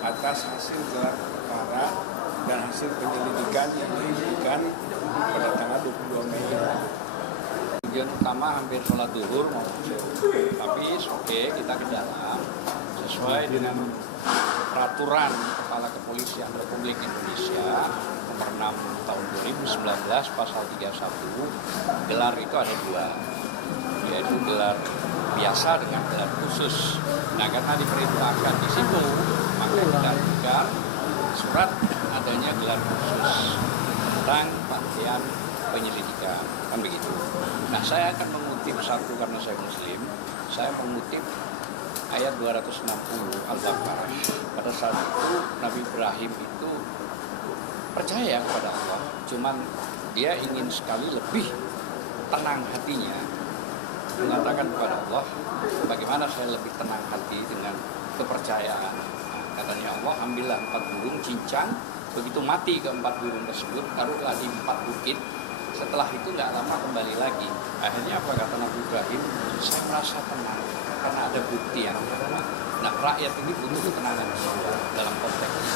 atas hasil gelar perkara dan hasil penyelidikan yang diberikan pada tanggal 22 Mei. Tujuan utama hampir sholat zuhur maupun zuhur, tapi oke kita ke dalam sesuai dengan peraturan Kepala Kepolisian Republik Indonesia nomor 6 tahun 2019 pasal 31. Gelar itu ada dua, yaitu gelar biasa dengan gelar khusus. Nah, karena diperintahkan di situ, maka kita buka surat adanya gelar khusus tentang penghentian penyelidikan, kan begitu. Nah, saya akan mengutip satu karena saya Muslim, saya mengutip ayat 260 Al-Baqarah. Pada saat itu Nabi Ibrahim itu percaya kepada Allah, cuman dia ingin sekali lebih tenang hatinya, mengatakan kepada Allah, bagaimana saya lebih tenang hati dengan kepercayaan. Katanya Allah, ambillah 4 burung cincang, begitu mati ke 4 burung tersebut, taruhlah di 4 bukit. Setelah itu nggak lama kembali lagi. Akhirnya apa kata Nabi Ibrahim? Saya merasa tenang karena ada bukti yang nyata. Nah, rakyat ini butuh ketenangan dalam konteks ini.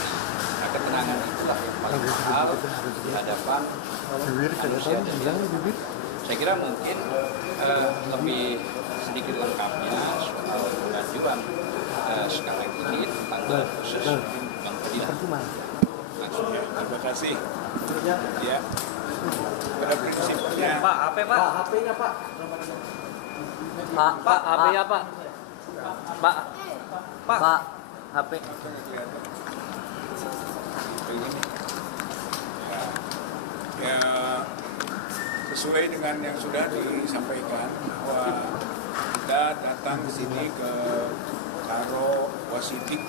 Nah, ketenangan itulah yang paling mahal di hadapan manusia. Saya kira mungkin lebih sedikit lengkapnya soal pengajuan sekarang ini tentang proses Bang Fadilah. Maksudnya, terima kasih. Ya. Pada prinsipnya, Pak, HP Pak. HP-nya Pak. Pak, HP-nya Pak. Pak, HP. ya sesuai dengan yang sudah disampaikan bahwa kita datang ke sini ke Karo Wasidik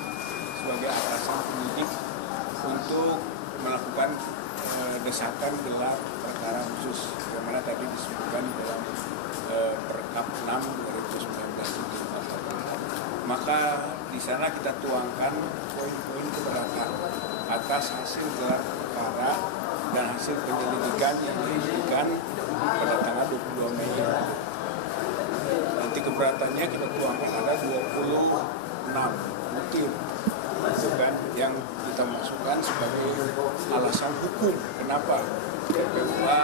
sebagai atasan penyidik untuk melakukan desakan gelar perkara khusus yang mana tadi disebutkan dalam Perkap 6 2019 ini. Maka di sana kita tuangkan poin-poin keberatan atas hasil gelar perkara dan hasil penyelidikan yang diberikan pada tanggal 22 Mei. Nanti keberatannya kita tuangkan ada 26 butir kan, yang kita masukkan sebagai alasan hukum. Kenapa? Bahwa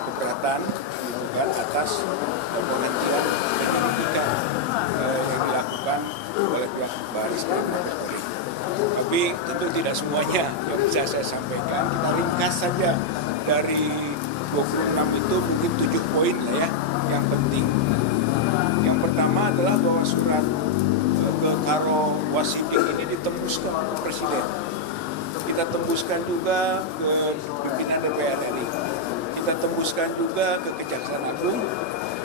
keberatan dilakukan atas penghentian penyelidikan yang dilakukan oleh pihak Baris Krim Mabes Polri. Tapi tentu tidak semuanya yang bisa saya sampaikan. Kita ringkas saja dari 26 itu mungkin 7 poin lah ya yang penting. Yang pertama adalah bahwa surat ke Karo Wasidik ini ditembuskan ke Presiden. Kita tembuskan juga ke pimpinan DPR RI. Kita tembuskan juga ke Kejaksaan Agung,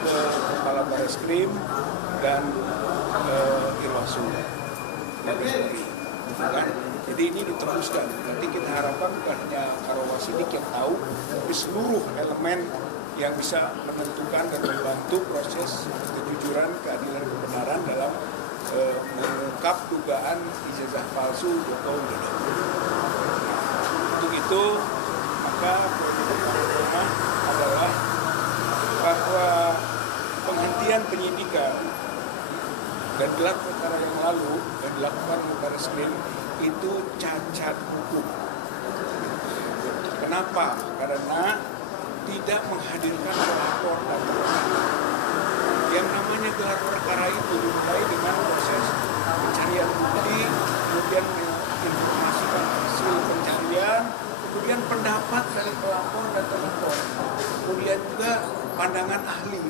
ke Kepala Bareskrim dan Irwasum Mabes Polri. Kan? Jadi ini ditembuskan. Nanti kita harapkan bukan hanya Karo Wasidik yang tahu, tapi seluruh elemen yang bisa menentukan dan membantu proses kejujuran, keadilan, kebenaran dalam mengungkap dugaan ijazah palsu Joko Widodo. Untuk itu, maka pertama adalah bahwa penghentian penyidikan dan gelar perkara yang lalu yang dilakukan oleh Bareskrim itu cacat hukum. Kenapa? Karena tidak menghadirkan pelapor dan termohon. Yang namanya gelar perkara itu dimulai dengan proses pencarian bukti, kemudian menginformasikan hasil pencarian, kemudian pendapat dari pelapor dan termohon, kemudian juga pandangan ahli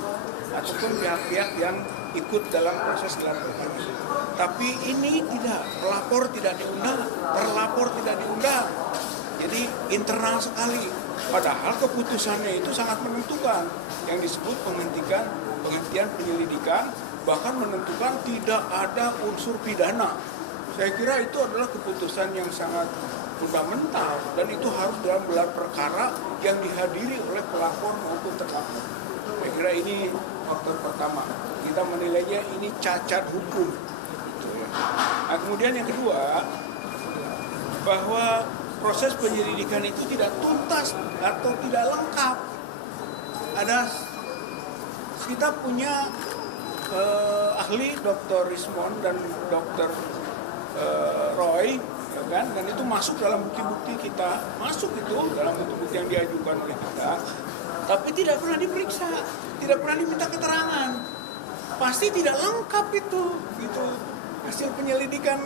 ataupun pihak-pihak yang ikut dalam proses gelar perkara. Tapi ini tidak, pelapor tidak diundang, terlapor tidak diundang. Jadi internal sekali. Padahal keputusannya itu sangat menentukan, yang disebut penghentian penyelidikan, bahkan menentukan tidak ada unsur pidana. Saya kira itu adalah keputusan yang sangat fundamental dan itu harus dalam gelar perkara yang dihadiri oleh pelapor maupun terlapor. Saya kira ini faktor pertama. Kita menilainya ini cacat hukum. Nah, kemudian yang kedua, bahwa proses penyelidikan itu tidak tuntas atau tidak lengkap. Kita punya ahli Dr. Rismond dan Dr. Roy kan? Dan itu masuk dalam bukti-bukti kita, masuk itu dalam bukti-bukti yang diajukan oleh kita, tapi tidak pernah diperiksa, tidak pernah diminta keterangan. Pasti tidak lengkap itu hasil penyelidikan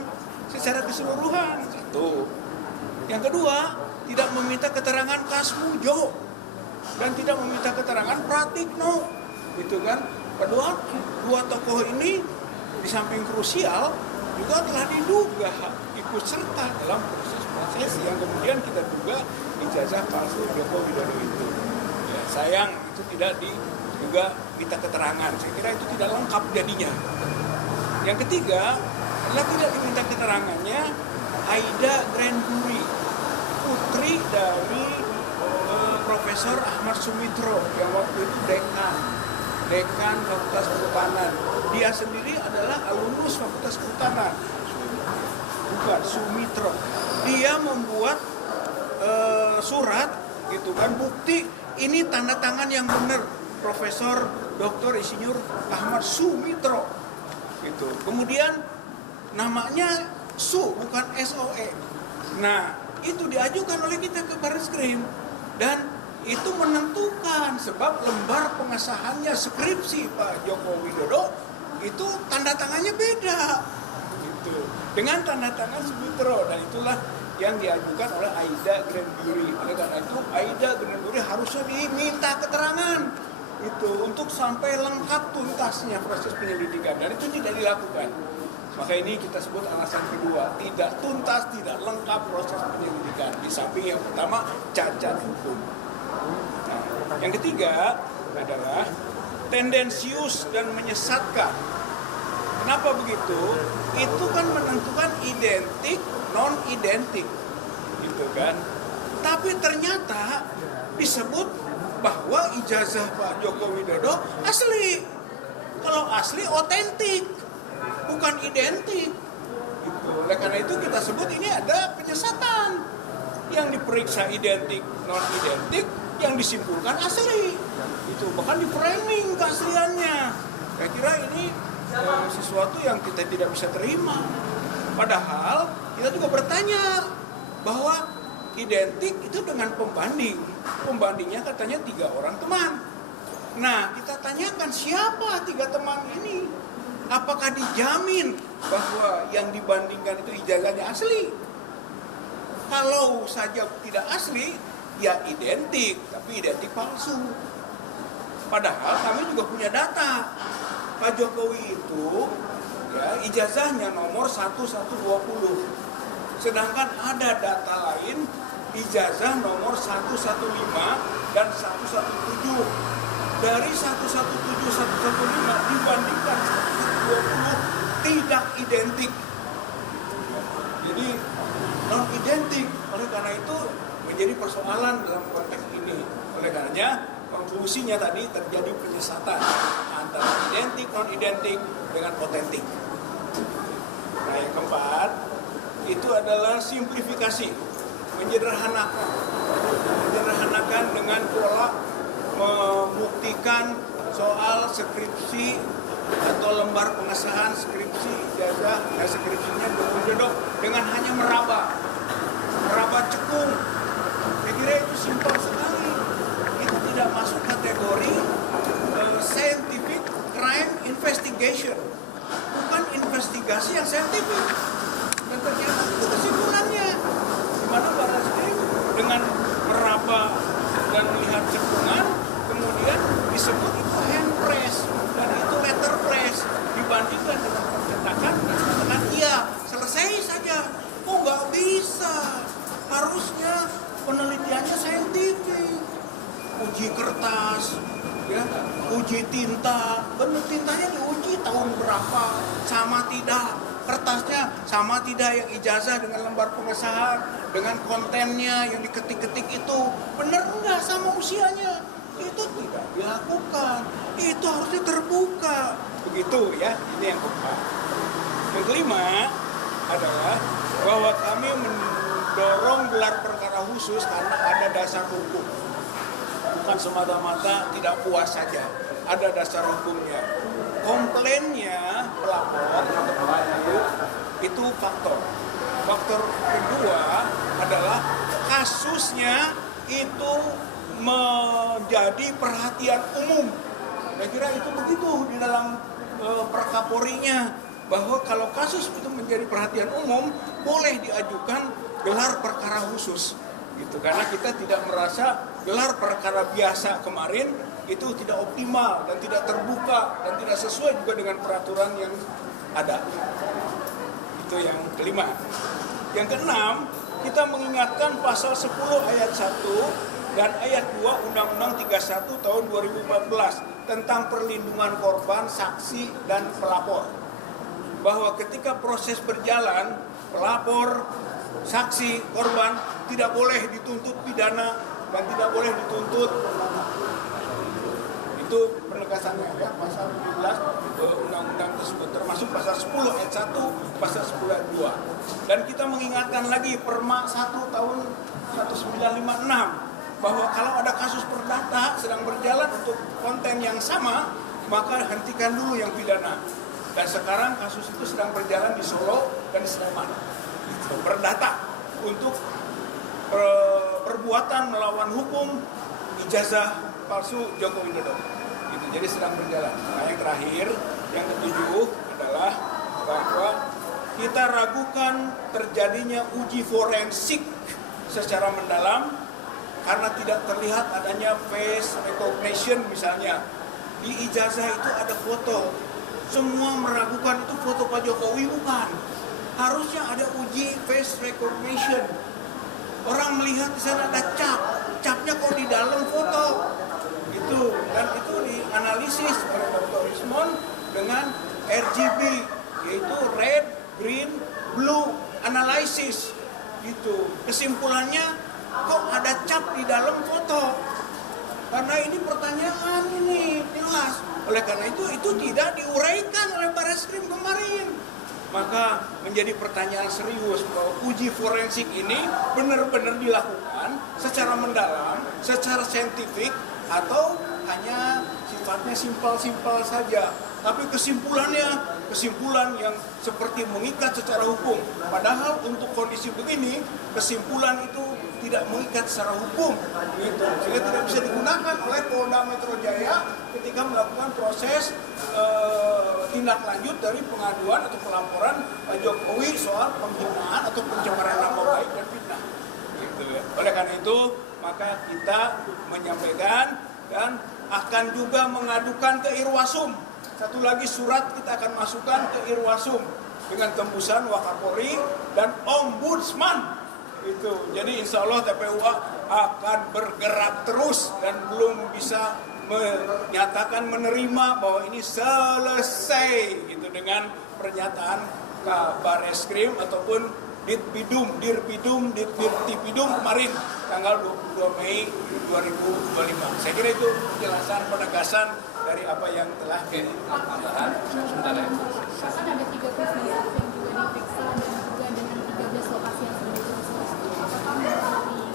secara keseluruhan. Satu. Yang kedua, tidak meminta keterangan Kasmujo dan tidak meminta keterangan Pratikno, gitu kan? Padahal dua tokoh ini di samping krusial juga telah diduga ikut serta dalam proses yang kemudian kita duga ijazah palsu Joko Widodo itu. Ya, sayang itu tidak juga minta keterangan. Saya kira itu tidak lengkap jadinya. Yang ketiga adalah tidak diminta keterangannya Aida Granduri, putri dari Profesor Ahmad Sumitro yang waktu itu dekan Fakultas Kehutanan. Dia sendiri adalah alumnus Fakultas Kehutanan. Bukan Sumitro. Dia membuat surat gitu kan, bukti ini tanda tangan yang benar Profesor Dr. Insinyur Ahmad Sumitro. Gitu. Kemudian namanya Su bukan SOE. Nah, itu diajukan oleh kita ke Barisskrim dan itu menentukan sebab lembar pengesahannya skripsi Pak Joko Widodo itu tanda tangannya beda gitu dengan tanda tangan Sumitro, dan itulah yang diajukan oleh Aida Granduri. Oleh karena itu Aida Granduri harusnya diminta keterangan itu untuk sampai lengkap tuntasnya proses penyelidikan, dan itu tidak dilakukan. Maka ini kita sebut alasan kedua, tidak tuntas, tidak lengkap proses penyelidikan. Di samping yang pertama cacat hukum. Nah, yang ketiga adalah tendensius dan menyesatkan. Kenapa begitu? Itu kan menentukan identik, non-identik, gitu kan? Tapi ternyata disebut bahwa ijazah Pak Joko Widodo asli. Kalau asli otentik, bukan identik. Gitu. Oleh karena itu kita sebut ini ada penyesatan. Yang diperiksa identik, non-identik, yang disimpulkan asli. Itu bahkan di-framing keasliannya. Saya kira ini sesuatu yang kita tidak bisa terima. Padahal kita juga bertanya bahwa identik itu dengan pembanding. Pembandingnya katanya 3 orang teman. Nah, kita tanyakan siapa 3 teman ini? Apakah dijamin bahwa yang dibandingkan itu ijazahnya asli? Kalau saja tidak asli, ya identik, tapi identik palsu. Padahal kami juga punya data. Pak Jokowi itu ya, ijazahnya nomor 1120. Sedangkan ada data lain ijazah nomor 115 dan 117. Dari 117, 115 dibandingkan 120 tidak identik. Jadi non-identik. Oleh karena itu menjadi persoalan dalam konteks ini. Oleh karenanya konklusinya tadi terjadi penyesatan antara identik, non-identik dengan otentik. Nah, yang keempat itu adalah simplifikasi, menyederhanakan dengan pola membuktikan soal skripsi atau lembar pengesahan skripsi ijazah skripsinya Joko Widodo dengan hanya meraba cekung. Saya kira itu simpel sekali. Itu tidak masuk kategori scientific crime investigation, bukan investigasi yang saintifik. Dan ternyata itu kesimpulannya, di mana Barisskrim dengan meraba dan melihat cekungan, kemudian disebut itu hand press dan itu letter press, dibandingkan dengan percetakan dan mengatakan iya selesai saja. Kok nggak bisa? Harusnya penelitiannya saintifik, uji kertas, ya, uji tinta, benar tintanya diuji tahun berapa, sama tidak, kertasnya sama tidak yang ijazah dengan lembar pengesahan, dengan kontennya yang diketik-ketik itu, benar enggak sama usianya, itu tidak dilakukan, itu harusnya terbuka, begitu ya, ini yang keempat. Yang kelima adalah bahwa kami mendorong gelar perkara khusus karena ada dasar hukum. Bukan semata-mata tidak puas saja, ada dasar hukumnya. Komplainnya pelapor itu faktor faktor kedua adalah kasusnya itu menjadi perhatian umum. Saya kira itu begitu di dalam Perkapolrinya, bahwa kalau kasus itu menjadi perhatian umum boleh diajukan gelar perkara khusus. Gitu, karena kita tidak merasa gelar perkara biasa kemarin itu tidak optimal dan tidak terbuka dan tidak sesuai juga dengan peraturan yang ada. Itu yang kelima. Yang keenam, kita mengingatkan pasal 10 ayat 1 dan ayat 2 Undang-Undang 31 tahun 2014 tentang perlindungan korban, saksi, dan pelapor. Bahwa ketika proses berjalan, pelapor, saksi, korban tidak boleh dituntut pidana dan tidak boleh dituntut. Itu penegasannya ya, pasal 17 undang-undang tersebut, termasuk pasal 10 ayat 1, pasal 10 ayat 2. Dan kita mengingatkan lagi Perma 1 tahun 1956 bahwa kalau ada kasus perdata sedang berjalan untuk konten yang sama, maka hentikan dulu yang pidana. Dan sekarang kasus itu sedang berjalan di Solo dan di Sleman. Perdata untuk perbuatan melawan hukum ijazah palsu Joko Widodo. Gitu, jadi sedang berjalan. Nah, yang terakhir, yang ketujuh adalah bahwa kita ragukan terjadinya uji forensik secara mendalam karena tidak terlihat adanya face recognition misalnya. Di ijazah itu ada foto. Semua meragukan itu foto Pak Jokowi, bukan. Harusnya ada uji face recognition. Orang melihat di sana ada cap. Capnya kok di dalam foto. Itu, dan itu dianalisis oleh Dr. Rismond dengan RGB, yaitu red, green, blue analysis. Gitu. Kesimpulannya kok ada cap di dalam foto. Karena ini pertanyaan ini jelas. Oleh karena itu tidak diuraikan oleh Barreskrim kemarin. Maka menjadi pertanyaan serius bahwa uji forensik ini benar-benar dilakukan secara mendalam, secara saintifik, atau hanya sifatnya simpel-simpel saja. Tapi kesimpulan yang seperti mengikat secara hukum. Padahal untuk kondisi begini, kesimpulan itu tidak mengikat secara hukum, gitu. Sehingga tidak bisa digunakan oleh Polda Metro Jaya ketika melakukan proses tindak lanjut dari pengaduan atau pelaporan Pak Jokowi soal penghinaan atau pencemaran nama baik dan fitnah. Gitu ya. Oleh karena itu, maka kita menyampaikan dan akan juga mengadukan ke Irwasum. Satu lagi surat kita akan masukkan ke Irwasum dengan tembusan Wakapolri dan Ombudsman. Itu. Jadi insya Allah TPUA akan bergerak terus dan belum bisa menyatakan menerima bahwa ini selesai gitu dengan pernyataan Barreskrim ataupun Dirpidum kemarin tanggal 22 Mei 2025. Saya kira itu penjelasan penegasan dari apa yang telah dikatakan. Sebentar ya. Kan ada 3 personil yang juga diperiksa dan juga dengan 13 lokasi yang sudah diselesaikan. Apakah melalui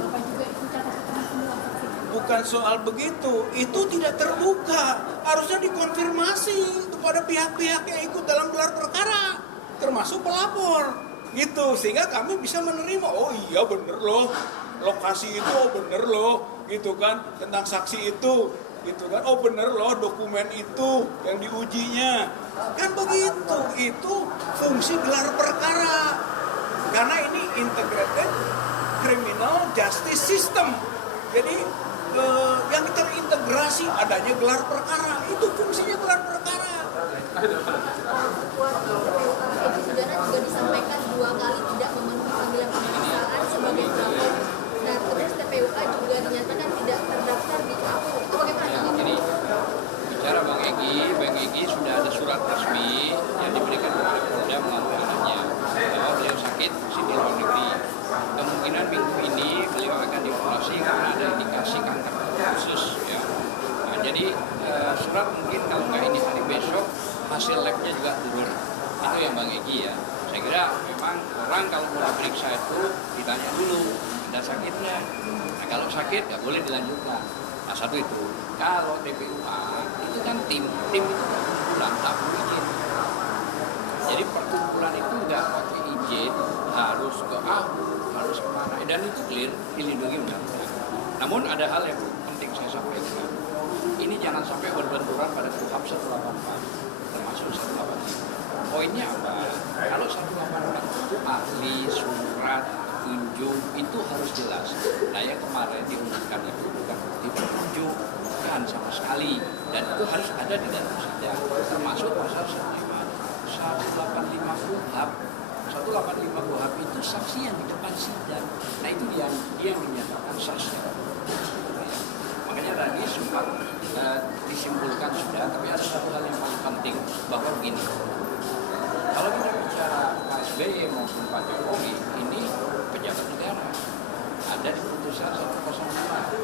Bapak juga itu catatan semua saksi? Bukan soal begitu, itu tidak terbuka. Harusnya dikonfirmasi kepada pihak-pihak yang ikut dalam gelar perkara, termasuk pelapor. Gitu, sehingga kami bisa menerima, oh iya bener loh, lokasi itu oh bener loh, gitu kan, tentang saksi itu, gitu kan, oh bener loh dokumen itu yang diujinya, kan begitu, itu fungsi gelar perkara, karena ini integrated criminal justice system, jadi yang terintegrasi adanya gelar perkara, itu fungsinya gelar perkara. Edi Sudana juga disampaikan 2 kali tidak memenuhi panggilan pemeriksaan sebagai pelapor. Nah, terus TPUA juga dinyatakan tidak terdaftar di APO. Itu bagaimana? Ini bicara Bang Egy sudah ada surat resmi yang diberikan oleh Polda mengatakannya bahwa beliau sakit di luar negeri. Kemungkinan minggu ini beliau akan dioperasi karena ada indikasi kanker khusus. Ya. Nah, jadi surat mungkin kalau nggak ini hari besok hasil labnya juga turun. Itu yang Bang Egy ya. Saya kira memang orang kalau mau diperiksa itu ditanya dulu ada sakitnya. Nah, kalau sakit nggak boleh dilanjutkan. Nah, satu itu. Kalau TPUA itu kan tim itu perkumpulan tak perlu izin. Jadi perkumpulan itu nggak pakai izin tahu harus kemana, dan itu clear dilindungi undang-undang. Namun ada hal yang penting saya sampaikan, ini jangan sampai berbenturan pada KUHP 184 termasuk 185. Poinnya apa? Kalau 184 itu ahli, surat, tunjuk itu harus jelas. Nah yang kemarin diumumkan itu bukan ditunjukkan sama sekali, dan itu harus ada di dalam sidang, termasuk pasal 185 KUHP. 185 KUHP itu saksi yang di depan sidang. Nah itu dia yang dinyatakan sah. Makanya tadi sempat disimpulkan sudah, tapi ada satu hal yang paling penting, bahwa begini, kalau kita bicara Pak SBY maupun Pak Jokowi, ini pejabat negara. Ada di putusan 105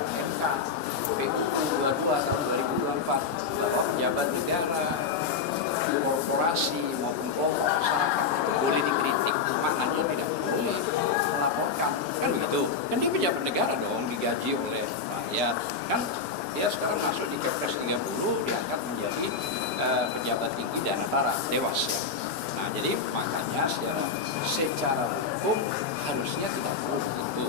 MK PUU 22 tahun 2024 bahwa pejabat negara, korporasi maupun kelompok masyarakat itu boleh dikritik, maknanya tidak boleh melaporkan, kan begitu? Kan dia pejabat negara dong, digaji oleh rakyat, kan dia sekarang masuk di Kepres 30 diangkat menjadi pejabat tinggi dan antara dewas ya. Nah jadi makanya secara hukum harusnya tidak perlu itu.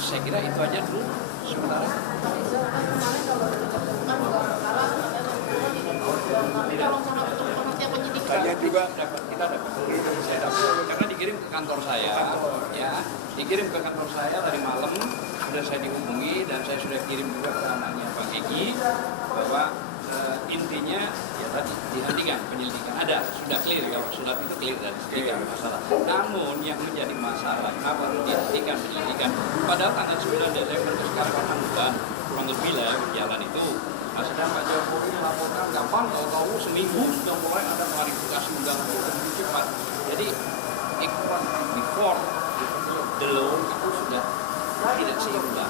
Saya kira itu aja dulu sementara. Tanya juga Kita dapat, saya dapat karena dikirim ke kantor saya, ya dikirim ke kantor saya tadi malam, sudah saya dihubungi dan saya sudah kirim juga ke anaknya Pak Egy bahwa intinya ya tadi dihentikan penyelidikan, ada sudah clear, kalau surat itu clear dan tidak ada masalah. Namun yang menjadi masalah kenapa dihentikan penyelidikan, padahal tanggal 9 Desember itu sekarang kan bulan kurang lebih lah ya berjalan itu. Nah, sedang Pak Jokowi melaporkan gampang, tahu seminggu sudah mulai ada klarifikasi undang-undang lebih cepat. Jadi ikut before the law itu sudah tidak seimbang.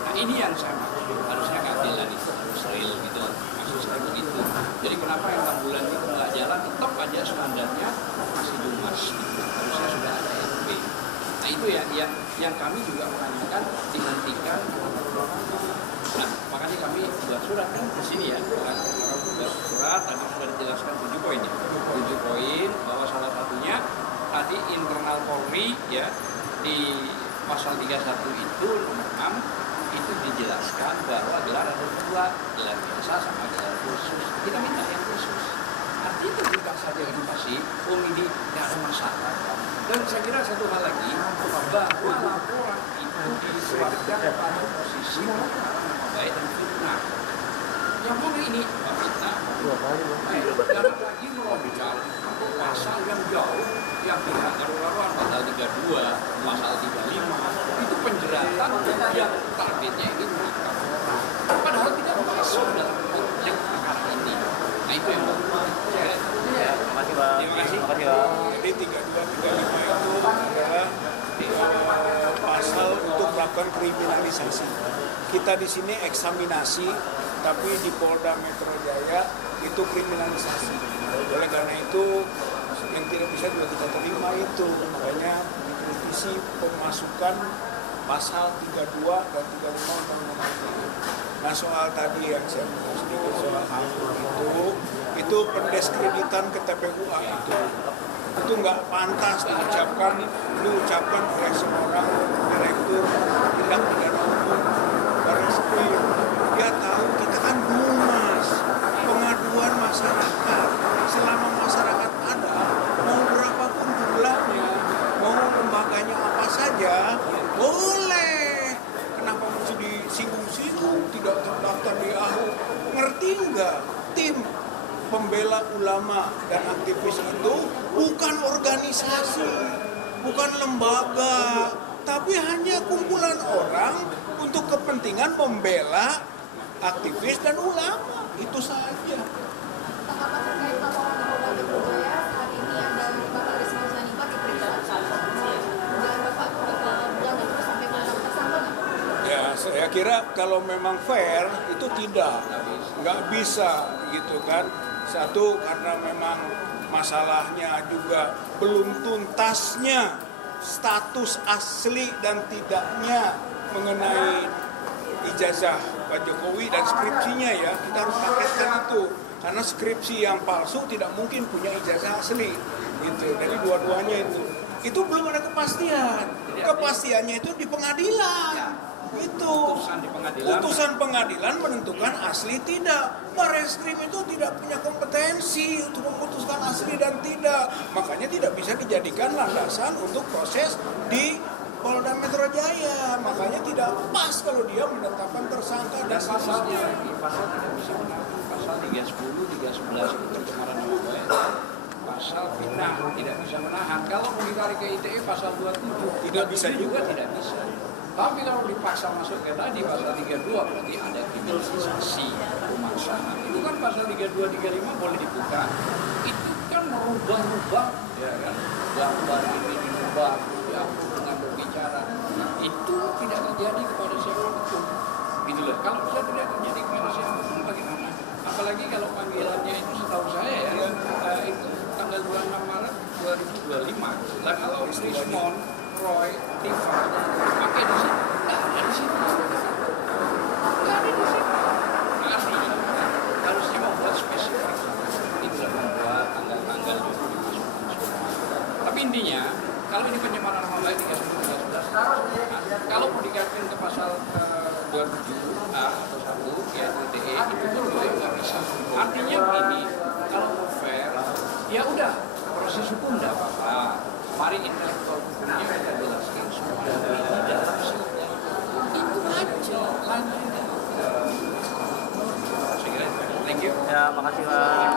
Nah ini yang saya maksud, harusnya keadilan itu harus real gitu, maksud saya begitu. Jadi kenapa yang 6 bulan itu nggak jalan, tetap aja standarnya masih dumas, harusnya sudah ada RP. Nah itu yang kami juga menanyakan dihentikan. Nah, makanya kami buat surat kan di sini ya. Buat surat tadi sudah dijelaskan 7 poin ya. 7 poin bahwa salah satunya tadi internal Polri ya di pasal 31 itu nomor 6 itu dijelaskan bahwa gelar ada 2, gelar biasa sama gelar khusus. Kita minta yang khusus. Artinya terbuka saja edukasi, ini tidak ada masalah. Dan saya kira satu hal lagi, bahwa laporan itu disuapkan pada posisi baik dan fitnah. Yang mana ini fitnah? Jangan lagi meloncat untuk pasal yang jauh, yang tidak karu-karuan, pasal 32, pasal 35, itu penjeratan yang targetnya ini mengikat orang. Padahal tidak masuk dalam konteks perkara ini. Nah itu yang Terima kasih, Pak. Terima kasih. Jadi 32, 35 itu adalah pasal untuk melakukan kriminalisasi. Kita di sini eksaminasi, tapi di Polda Metro Jaya itu kriminalisasi. Oleh karena itu yang tidak bisa juga kita terima itu, makanya dikritisi pemasukan pasal 32 dan 35 Undang-Undang ITE. Nah soal tadi yang saya bilang sedikit soal itu pendeskreditan ke TPUA itu nggak pantas diucapkan oleh seorang direktur tindak pidana umum Baris Krim. Dia tahu kita kan humas, pengaduan masyarakat. Selama masyarakat ada, mau berapapun jumlahnya, mau lembaganya apa saja, boleh. Kenapa mesti disinggung-singgung, tidak terdaftar di AHU? Ngerti nggak? Tim pembela ulama dan aktivis itu bukan organisasi, bukan lembaga, tapi hanya kumpulan orang untuk kepentingan membela aktivis dan ulama, itu saja. Tanggapan terkait laporan di Polda Metro Jaya saat ini ada Bapak Risma Sanipa diperiksa. Dan Bapak berjalan terus sampai menangkap tersangka nggak? Ya, saya kira kalau memang fair itu nggak bisa gitu kan. Satu karena memang masalahnya juga belum tuntasnya status asli dan tidaknya mengenai ijazah Pak Jokowi dan skripsinya ya, kita harus paketkan itu. Karena skripsi yang palsu tidak mungkin punya ijazah asli gitu. Jadi dua-duanya itu. itu belum ada kepastian. Kepastiannya itu di pengadilan. Itu Putusan di pengadilan. putusan pengadilan menentukan asli tidak. Barreskrim itu tidak punya kompetensi untuk memutuskan asli dan tidak. Makanya tidak bisa dijadikan landasan untuk proses di Polda Metro Jaya. Makanya tidak pas kalau dia menetapkan tersangka Dan dan pasalnya lagi, pasal tidak bisa menahan. Pasal 310, 311 itu pencemaran nama baik. Pasal fitnah tidak bisa menahan. Kalau mau ditarik ke ITE pasal 27 Tidak bisa juga tidak bisa. Tapi kalau dipaksa masuk ke tadi pasal 32 berarti ada kriminalisasi pemaksaan. Itu kan pasal 32, 35 boleh dibuka. Itu kan merubah-rubah, ya kan? Gambar ini dirubah, dihapus dengan berbicara. Itu tidak terjadi kepada siapapun. Gitu loh. Kalau bisa tidak terjadi kepada siapapun bagaimana? Apalagi kalau panggilannya itu setahu saya ya, itu tanggal 26 Maret 2025. Lah kalau Rismon, Roy, Tifa, pakai di sini, nggak ada di sini. Nggak ada di sini. Asli, harusnya membuat spesifik. Itu membuat tanggal-tanggal itu dimasukkan. Tapi intinya, kalau ini pencemaran nama baik 311, kalau mau dikaitkan ke pasal 27A atau 1 ya ITE itu pun boleh nggak bisa. Artinya begini, kalau mau fair, ya udah proses hukum nggak apa-apa. Mari intelektual hukumnya kita jelaskan semua ini dalam hasilnya. Itu aja lainnya. Saya kira, thank you. Ya, makasih Pak.